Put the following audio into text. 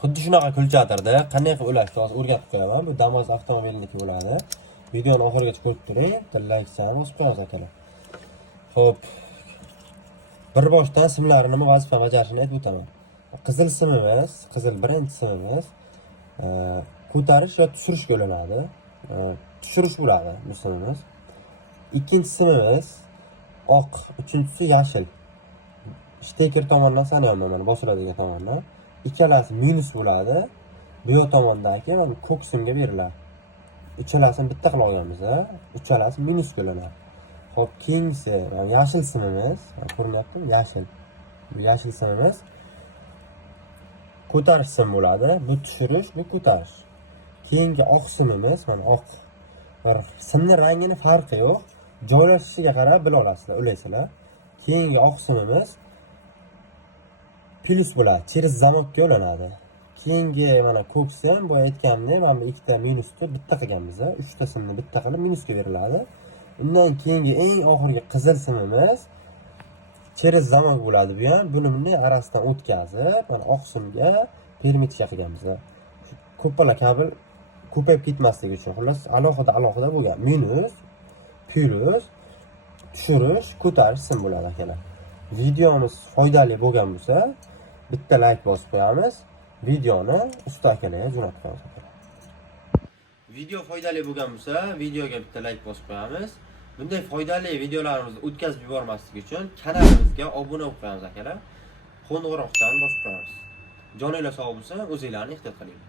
Xuddi shunaqa kulchatirda qanday qilib ulashni hozir o'rgatib qo'yaman. Bu Damas avtomobilniki bo'ladi. Videoni oxirigacha ko'rib turing. Like-ni bosib qo'yasiz akalar. Xo'p. Bir boshdan simlari nima vazifa bajarishini aytib o'taman. Qizil simimiz, qizil birinchi simimiz ko'tarish yoki tushirish bo'linadi. Tushirish bo'ladi bu simimiz. Ikkinchi simimiz oq, uchinchisi yashil. Steker tomonidan sanayman, mana bosiladigan tomondan. Ikkalasi minus bo'ladi. Bu yoq tomondagi mana ko'k simga beriladi. Uchalasini bitta qilib olganmiz, uchalasi minus bo'linadi. Xo'p, keyingisi yashil simimiz, ko'rinyaptimi? Yashil. Bu yashil simimiz ko'tarish sim bo'ladi. Bu tushirish, bu ko'tarish. Keyingi oq simimiz, mana oq. Simni rangini farqi yo'q. Joylashishiga qarab bila olasizlar, o'laysizlar. Keyingi oq simimiz plus bo'ladi, через zamokka ulanadi. Keyingi mana ko'k sim, bu aytganimdek, mana bu ikkita minusni bitta qilganmiz, 3 ta simni bitta qilib minusga beriladi. Undan keyingi eng oxirgi qizil simimiz через zamok bo'ladi bu ham. Buni bunday arasidan o'tkazib, mana oq simga permitga qilganmiz. Ko'pala kabel ko'payib ketmasligi uchun, xullas alohida bo'lgan. Minus, plus, tushirish, ko'tarish sim bo'ladi akalar. Videomiz foydali bo'lgan bo'lsa, bitta like bosib qo'yamiz. Videoni usta akalarga jo'natib qo'yamiz akalar. Video foydali bo'lgan bo'lsa, videoga bitta like bosib qo'yamiz. Bunday foydali videolarimizni o'tkazib yubormaslik uchun kanalimizga obuna bo'lib qo'yamiz akalar. Qo'ng'iroqchani bosib qo'yamiz. Joningiz sog' bo'lsa, o'zingizlarni ehtiyot qiling.